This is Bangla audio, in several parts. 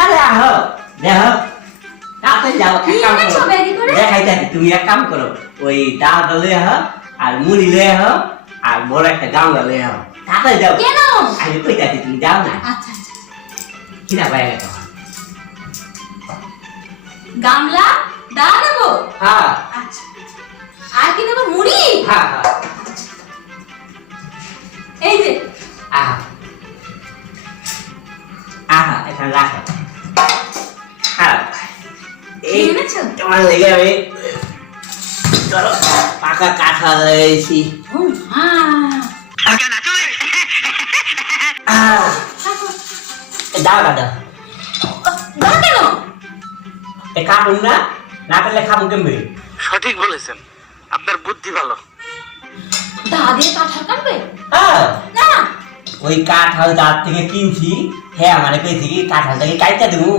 আরে আহো দেখো তাড়াতাড়ি যাও এক কাম করো দেখাইতে তুমি এক কাম করো ওই ডালটা লয়ে আহো আর মুড়ি লয়ে আহো আর বড় একটা গামলা লয়ে আহো তাড়াতাড়ি যাও কেন আমি কইতাছি তুমি যাও না আচ্ছা আচ্ছা কিনা পাই গেছো গামলা দা নেবো হ্যাঁ আচ্ছা আর কি নেবো মুড়ি হ্যাঁ হ্যাঁ এই যে আহা আহা এখানে রাখো হ্যাঁ এই এনেছো? তোমার লেগে আমি চলো পাকা কাঁঠাল লাগাইছি ও হ্যাঁ দাও না দাও দা কেন এ কাটুন না না পেলে খাবো কেমবে সঠিক বলেছেন, আপনার বুদ্ধি ভালো। দা দিয়ে কাঁঠাল কাটবে হ্যাঁ না ওই কাঁঠাল যার থেকে কিনছি হ্যাঁ আমার কইছি কি কাঁঠালটাকে কাইটা দেবো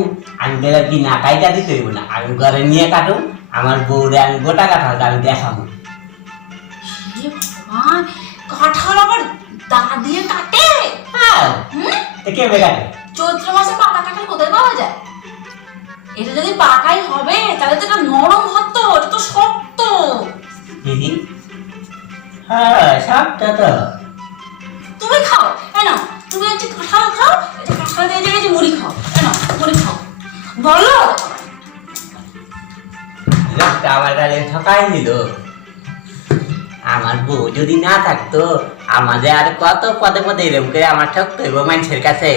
আমি বেলা কি না কাইটা দিতে হইব না আমি ঘরে নিয়ে কাটুম আমার বউরে আমি গোটা কাঁঠালটা আমি দেখাবো হে ভগবান কাঁঠাল আবার দা দিয়ে কাটে হ্যাঁ হুম তো কেমবে কাটে চৈত্র মাসে পাকা কাঁঠাল কোথায় পাওয়া যায় এটা যদি পাকাই হবে তাহলে তো এটা নরম হতো এটা তো শক্ত দিদি হ্যাঁ সবটা তো তুমি খাও কেন তুমি হচ্ছে কাঁঠাল খাও এটা কাঁঠাল দিয়ে দিয়ে মুড়ি খাও কেন মুড়ি খাও বলো লোকটা আমার গালে ঠকাই নিল আমার বউ যদি না থাকতো আমাদের আর কত পদে পদে এরকম করে আমার ঠকতে হইব মানুষের কাছে